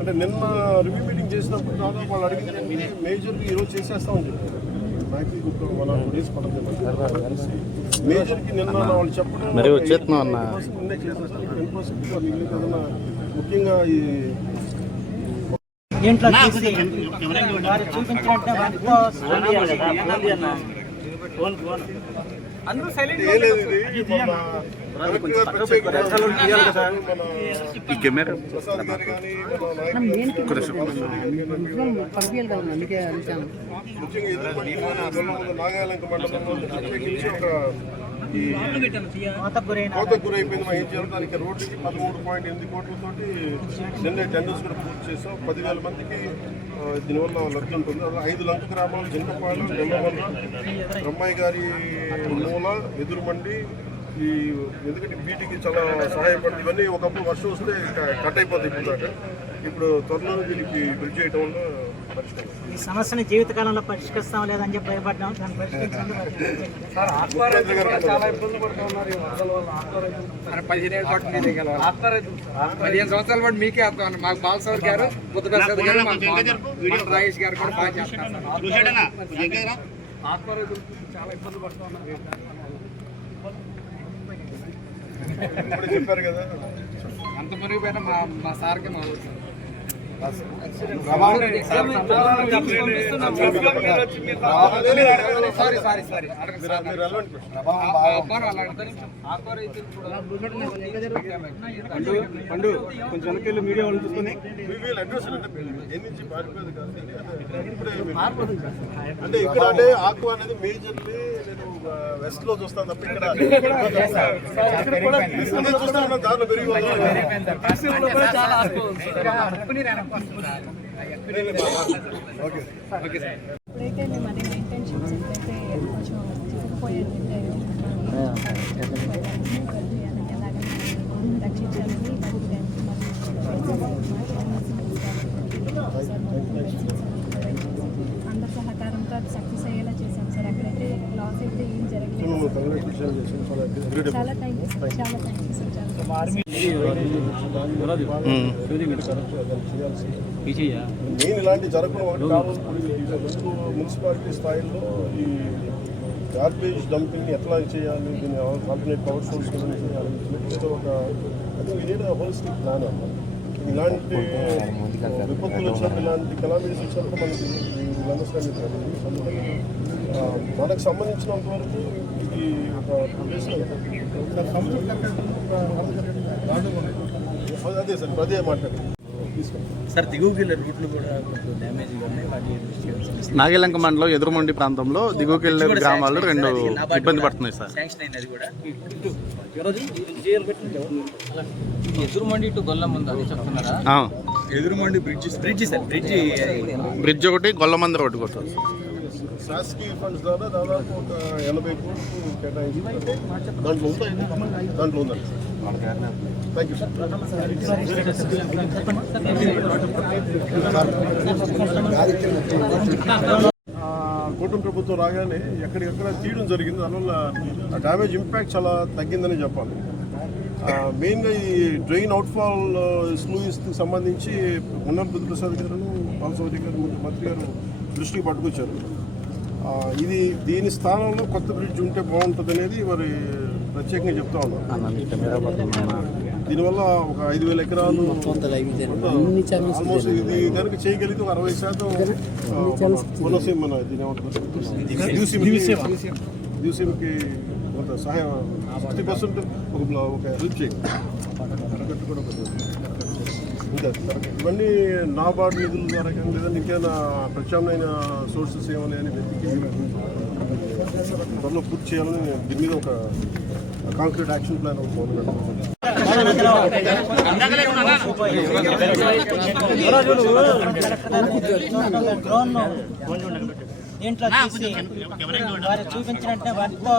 అంటే నిన్న review meeting చేసినప్పుడు దాదాపు వాళ్ళు అడిగింది మేజర్కి ఈరోజు చేసేస్తామని చెప్పారు. మేజర్కి నిన్న వాళ్ళు చెప్పడం మరి వచ్చేస్తున్నాం అన్న. 80% నిన్నే చేసేస్తాం. టెన్ పర్సెంట్ మిగిలిన ఏదైనా ముఖ్యంగా ఈ దీంట్లో వాటిలో ఏ ఈ కెమెరా ఈ కోతకు గురైపోయింది మా ఏం దానికి రోడ్డుకి పదమూడు పాయింట్ ఎనిమిది కోట్లతోటి నిన్నే టెండర్స్ కూడా పూర్తి చేసాం పదివేల మందికి దీనివల్ల లబ్ధి ఉంటుంది అలా ఐదు లంక గ్రామాలు జింకపాలెం గొల్లవల్ల బ్రహ్మయ్య గారి మూల ఎదురుమండి ఈ ఎందుకంటే వీటికి చాలా సహాయపడుతుంది ఇవన్నీ ఒకప్పుడు వర్షం వస్తే కట్ అయిపోతాయి ఇప్పుడు దాకా ఇప్పుడు త్వరలో దీనికి బ్రిడ్జ్ చేయడం వల్ల పరిష్కారం ఈ సమస్యను జీవితకాలంలో పరిష్కరిస్తాం లేదని చెప్పి భయపడ్డాం. పదిహేను సంవత్సరాల పాటు మీకే వస్తాం మాకు బాలసౌర్ గారు బుద్ధ ప్రసాద్ గారు మాకు బాగున్నారు. మన రాజేష్ గారు కూడా బాగా చేస్తున్నారు. ఆత్మ రైతులు చాలా ఇబ్బంది పడుతూ ఉన్నారు. ఇప్పుడే చెప్పారు కదా. అంత మునిగిపోయినా మా మా సార్కి మా సారీ సారీ సారీ రైతులు కూడా We will address it అంటే ఇక్కడ అంటే ఆకు అనేది మేజర్లీ నేను వెస్ట్లో చూస్తాను తప్ప ఇక్కడ లో చూస్తాను దాంట్లో పెరిగి ఓకే ఎప్పుడైతే మేము అది ఇంటెన్షన్స్ ఎప్పుడైతే కొంచెం చిక్కుకుపోయేది రక్షించాలని లాస్ అయితే ఏం జరగలేదు కంగ్రాచులేషన్ చేసాను చాలా గ్రేట్ చాలా థ్యాంక్ యూ సార్. చాలా థ్యాంక్ యూ సార్. చాలా మెయిన్ ఇలాంటి జరగకుండా ఒకటి మున్సిపాలిటీ స్థాయిలో ఈ గార్బేజ్ డంపింగ్ ఎట్లా చేయాలి? దీన్ని ఆల్టర్నేట్ పవర్ సోర్స్ చేయాలి? ఒక అది హోలిస్టిక్ ప్లాన్ అన్నమాట. ఇలాంటి విపత్తులు వచ్చినప్పుడు ఇలాంటి కెలామిటీస్ వచ్చినప్పుడు మనకి అండర్స్టాండింగ్ మనకు సంబంధించినంత వరకు ఈ ఒక అదే సార్ అదే మాట్లాడండి. తీసుకోండి సార్ కూడా కొంచెం ఉన్నాయి. వాటి. నాగలంక మండలం ఎదురుమండి ప్రాంతంలో దిగువకి వెళ్ళే గ్రామాలు రెండు ఇబ్బంది పడుతున్నాయి సార్. శాంక్షన్ అయింది అది కూడా. ఎదురుమండి టు గొల్లం ఉంది అది చెప్తున్నారా? ఆ, Edurumondi bridge bridge sir bridge. Bridge ఒకటి గొల్లమంది రోడ్డు కొట్టారు శాసకీయ ఫండ్స్ ద్వారా దాదాపు ఒక ఎనభై కోట్లు కేటాయించి దాంట్లో ఉందండి దాంట్లో ఉందండి. థ్యాంక్ యూ సార్ కూటమి ప్రభుత్వం రాగానే ఎక్కడికెక్కడ తీయడం జరిగింది. దానివల్ల డ్యామేజ్ ఇంపాక్ట్ చాలా తగ్గిందని చెప్పాలి. మెయిన్గా ఈ డ్రైన్ అవుట్ఫాల్ స్లూయిస్కి సంబంధించి ఉన్నర్ బుద్ధప్రసాద్ గారు బాలసౌరి గారు మంత్రి గారు దృష్టికి పట్టుకొచ్చారు. ఇది దీని స్థానంలో కొత్త బ్రిడ్జ్ ఉంటే బాగుంటుంది అనేది మరి ప్రత్యేకంగా చెప్తా ఉన్నారు అన్న నీ కెమెరా పడుతున్నా దీనివల్ల ఒక ఐదు వేల ఎకరాలు ఆల్మోస్ట్ ఇది కనుక చేయగలిగితే ఒక అరవై శాతం కొనసీమ మన దీని ఏమంటారు? దివసీమకి దివసీమకి కొంత సహాయం సిక్స్టీ పర్సెంట్ ఒక ఒక హెల్ప్ చేయండి. ఇవన్నీ నాబార్డ్ నిధుల ద్వారా కానీ లేదంటే ఇంకేమైనా ప్రత్యామ్నాయ సోర్సెస్ ఏమైనా అని వెతికి త్వరలో పూర్తి చేయాలని నేను దీని మీద ఒక కాంక్రీట్ యాక్షన్ ప్లాన్ ఒకటి మొదలు పెడతాను డ్రోన్ దీంట్లో చూసి వారు చూపించినట్టే వాటిలో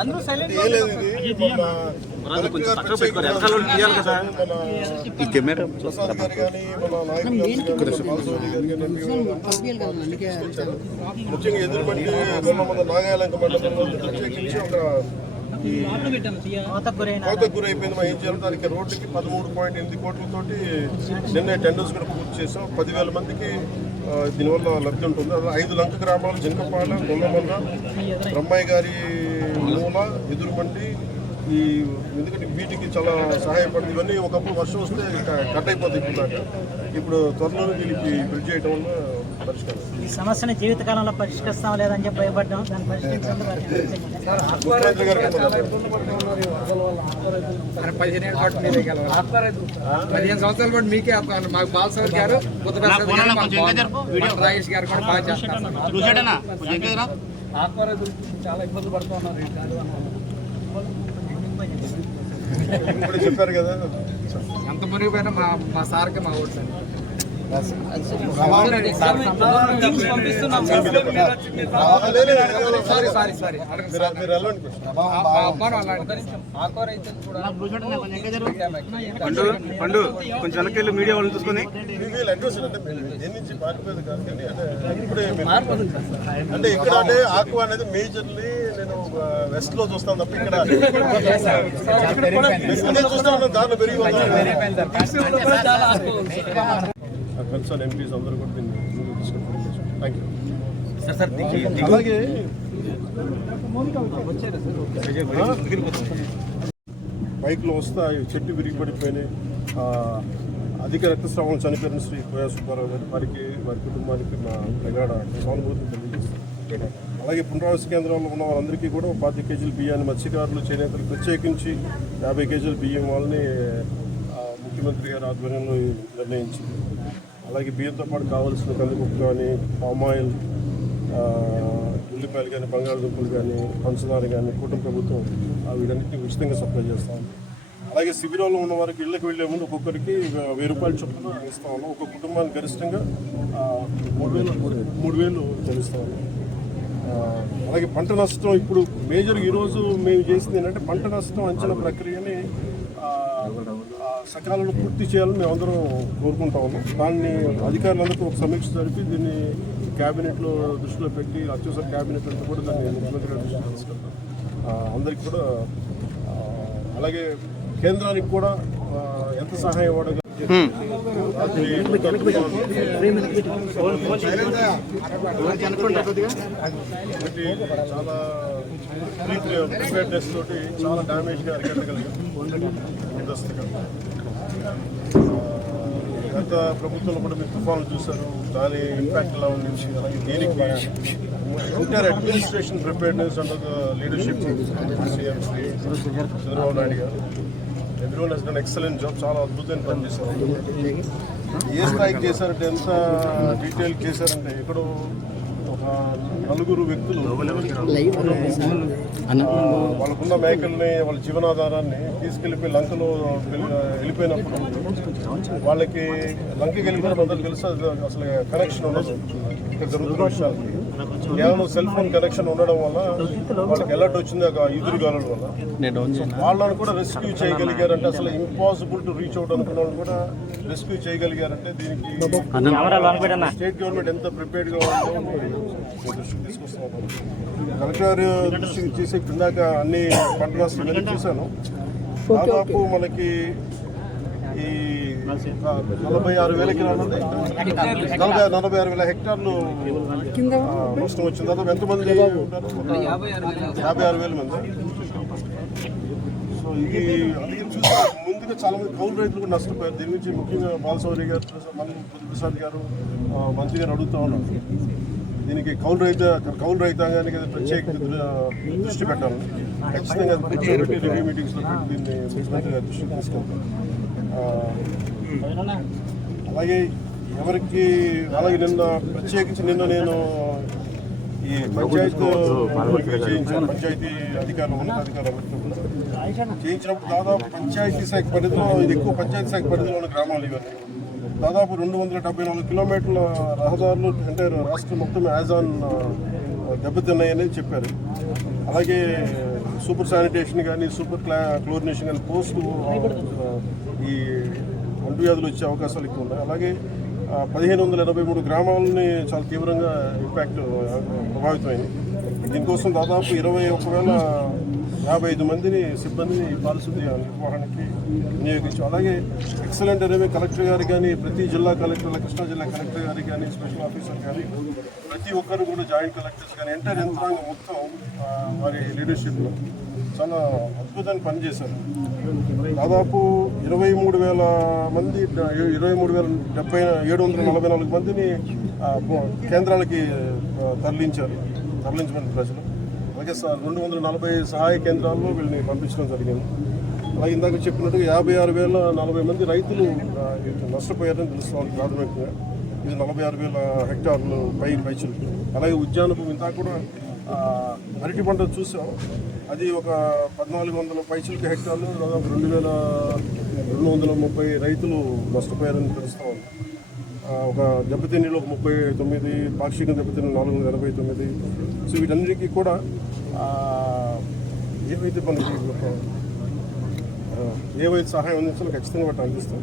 అందరూ సైలెంట్ కెమెరా ముఖ్యంగా ఎదురుమంటి గొల్లమంద నాగాలంక మండలంలో ప్రత్యేకించి ఒక కోతకు గురైపోయింది మా ఏం చేయాలి దానికి రోడ్డుకి పదమూడు పాయింట్ ఎనిమిది కోట్లతోటి నిన్న టెండర్స్ కూడా పూర్తి చేసాం పదివేల మందికి దీనివల్ల లబ్ధి ఉంటుంది. ఐదు లంక గ్రామాలు జింకపాల గొల్లమల్ల బ్రహ్మయ్య గారి మూల ఎదురుమండి ఈ ఎందుకంటే వీటికి చాలా సహాయపడింది ఇవన్నీ ఒకప్పుడు వర్షం వస్తే కట్ అయిపోతుంది ఇప్పుడు దాకా ఇప్పుడు త్వరలోనే దీనికి బ్రిడ్జ్ చేయడం వల్ల పరిష్కారం ఈ సమస్యని జీవితకాలంలో పరిష్కరిస్తాం లేదని చెప్పి భయపడ్డాం. దాన్ని పదిహేను సంవత్సరాల పాటు మీకే మాకు బాలసౌర్ గారు గారు కూడా బాగా చేస్తారు. ఆత్మహత్య గురించి చాలా ఇబ్బంది పడుతూ ఉన్నారు ఈ కాదు చెప్పారు కదా. ఎంత మునిగిపోయినా మా మా సార్కి మా ఓటు పండు పండు కొంచెం వెనక్కి వెళ్ళి మీడియా వాళ్ళని చూసుకొని. అంటే ఇక్కడ అంటే ఆకు అనేది మేజర్లీ నేను వెస్ట్లో చూస్తాను తప్ప ఇక్కడ చూస్తా ఉన్నాను దాంట్లో పెరిగి కన్సర్న్ ఎంపీస్ అందరూ కూడా దీన్ని ముందుకు తీసుకెళ్ళి థ్యాంక్ యూ అలాగే బైక్లో వస్తా చెట్టు విరిగి పడిపోయినాయి ఆ, అధిక రక్తస్రావం చనిపోయిన శ్రీ కోయా సుబ్బారావు గారు వారికి వారి కుటుంబానికి మా ప్రగాఢ సానుభూతిని తెలియజేస్తాం అలాగే పునరావాస కేంద్రంలో ఉన్న వాళ్ళందరికీ కూడా పాతి కేజీల బియ్యాన్ని మత్స్యకారులు చేనేతలు ప్రత్యేకించి యాభై కేజీల బియ్యం వాళ్ళని ముఖ్యమంత్రి గారి ఆధ్వర్యంలో నిర్ణయించింది. అలాగే బియ్యంతో పాటు కావాల్సిన కందిపప్పు కానీ పామాయిల్ ఉల్లిపాయలు కానీ బంగాళదుంపలు కానీ పంచదార కానీ కూటమి ప్రభుత్వం ఆ వీటన్నిటిని ఉచితంగా సప్లై చేస్తాం అలాగే శిబిరాల్లో ఉన్న వారికి ఇళ్ళకి వెళ్ళే ముందు ఒక్కొక్కరికి వెయ్యి రూపాయల చొప్పున ఇస్తా ఉన్నాం. ఒక కుటుంబానికి గరిష్టంగా మూడు వేలు మూడు వేలు చెల్లిస్తా ఉన్నాం. అలాగే పంట నష్టం ఇప్పుడు మేజర్ ఈరోజు మేము చేసింది ఏంటంటే పంట నష్టం అంచనా ప్రక్రియని సకాలంలో పూర్తి చేయాలని మేము అందరం కోరుకుంటా ఉన్నాం. దాన్ని అధికారులందరికీ ఒక సమీక్ష జరిపి దీన్ని క్యాబినెట్లో దృష్టిలో పెట్టి అత్యవసర క్యాబినెట్ అంతా కూడా దాన్ని ముఖ్యమంత్రి దృష్టిలో తీసుకెళ్తాం. అందరికీ కూడా అలాగే కేంద్రానికి కూడా ఎంత సహాయం ఇవ్వడం చాలా ప్రిపేర్నెస్ తోటి చాలా డ్యామేజ్గా అరికట్టగలిగాం. ముందస్తుగా గత ప్రభుత్వంలో కూడా మీరు తుఫాను చూశారు. దాని ఇంపాక్ట్ ఎలా ఉంది. అలాగే దీనికి? Entire administration preparedness and leadership CM Shri Chandrababu Naidu garu. Everyone he's done excellent job చాలా అద్భుతమైన పని చేశారు ఏ స్థాయికి చేశారంటే ఎంత డీటెయిల్ చేశారంటే ఎక్కడో ఒక నలుగురు వ్యక్తులు. వాళ్ళకున్న మేకల్ని వాళ్ళ జీవనాధారాన్ని తీసుకెళ్ళిపోయి లంకలో వెళ్ళి- వెళ్ళిపోయినప్పుడు వాళ్ళకి లంకకి వెళ్ళిపోయినప్పుడు అందరికి తెలుసు అసలు కనెక్షన్ ఉండదు. ఇక్కడ జరుగుతున్న విషయాలకి. కేవలం సెల్ ఫోన్ కనెక్షన్ ఉండడం వల్ల వాళ్ళకి అలర్ట్ వచ్చింది ఒక ఈదురు గాలుల వల్ల. వాళ్ళని కూడా రెస్క్యూ చేయగలిగారంటే అసలు ఇంపాసిబుల్ టు రీచ్ అవుట్ అనుకున్న వాళ్ళు కూడా రెస్క్యూ చేయగలిగారంటే దీనికి స్టేట్ గవర్నమెంట్ ఎంత ప్రిపేర్డ్గా ఉందో దృష్టికి తీసుకొస్తున్నాను కలెక్టర్ దృష్టికి చేసి ఇందాక అన్ని పంట నష్టం వెళ్ళి చూశాను. దాదాపు మనకి ఈ నలభై ఆరు వేల. నలభై నలభై ఆరు వేల హెక్టార్లు నష్టం వచ్చింది. దాదాపు ఎంతమంది యాభై ఆరు వేల మంది. సో ఇది ముందుగా చాలా మంది కౌలు రైతులు కూడా నష్టపోయారు. దీని గురించి ముఖ్యంగా బాలసౌరి గారు ప్రసాద్ గారు మంత్రి గారు అడుగుతా ఉన్నారు. దీనికి కౌలు రైతు కౌలు రైతాంగానికి ప్రత్యేక దృష్టి పెట్టాలి. ఖచ్చితంగా కూర్చోబెట్టి రివ్యూ మీటింగ్స్లో పెట్టి దీన్ని ముఖ్యమంత్రి గారి దృష్టికి అలాగే ఎవరికి అలాగే నిన్న ప్రత్యేకించి నిన్న నేను ఈ పంచాయతీ చేయించాను పంచాయతీ అధికారులు ఉన్నతాధికారులు చేయించినప్పుడు దాదాపు పంచాయతీ శాఖ పరిధిలో ఇది ఎక్కువ పంచాయతీ శాఖ పరిధిలో ఉన్న గ్రామాలు ఇవన్నీ. దాదాపు రెండు వందల డెబ్బై నాలుగు కిలోమీటర్ల రహదారులు అంటే రాష్ట్రం మొత్తం యాజ్ ఆన్ దెబ్బతిన్నాయని చెప్పారు. అలాగే సూపర్ శానిటేషన్ కానీ సూపర్ క్లా క్లోరినేషన్ కానీ పోస్ట్ ఈ అంటువ్యాధులు వచ్చే అవకాశాలు ఎక్కువ ఉన్నాయి. అలాగే పదిహేను వందల ఎనభై మూడు గ్రామాలని చాలా తీవ్రంగా ఇంపాక్ట్ ప్రభావితమైంది. దీనికోసం దాదాపు ఇరవై ఒక వేల యాభై ఐదు మందిని సిబ్బందిని పారిశుద్ధ్య నిర్వహణకి వినియోగించాం. అలాగే ఎక్సలెంట్ రెవెన్యూ కలెక్టర్ గారు కానీ ప్రతి జిల్లా కలెక్టర్ కృష్ణా జిల్లా కలెక్టర్ గారు కానీ స్పెషల్ ఆఫీసర్ కానీ ప్రతి ఒక్కరు కూడా జాయింట్ కలెక్టర్స్ కానీ ఎంటర్ యంత్రాంగం మొత్తం వారి లీడర్షిప్లో చాలా అద్భుతాన్ని పనిచేశారు. దాదాపు ఇరవై మూడు వేల మంది ఇరవై మూడు వేల డెబ్బై ఏడు వందల నలభై నాలుగు మందిని కేంద్రాలకి తరలించారు తరలించమని ప్రజలు. అలాగే రెండు వందల నలభై సహాయ కేంద్రాల్లో వీళ్ళని పంపించడం జరిగింది. అలాగే ఇందాక చెప్పినట్టుగా యాభై ఆరు వేల నలభై మంది రైతులు నష్టపోయారని తెలుస్తుంది ప్రాథమికంగా. ఇది నలభై ఆరు వేల హెక్టార్లు పై పైచులు. అలాగే ఉద్యాన భూమి ఇందాక కూడా అరటి పంట చూసాం. అది ఒక పద్నాలుగు వందల పైచులకి హెక్టార్లు దాదాపు రెండు వేల రెండు వందల ముప్పై రైతులు నష్టపోయారని తెలుస్తూ ఉంది. ఒక దెబ్బతిన్నీళ్ళు ఒక ముప్పై తొమ్మిది పాక్షిక దెబ్బతిన్న నాలుగు వందల ఎనభై తొమ్మిది. సో వీటన్నిటికీ కూడా ఏవైతే మనకి ఒక, ఏవైతే సహాయం అందించాలో ఖచ్చితంగా వాటిని అందిస్తాం.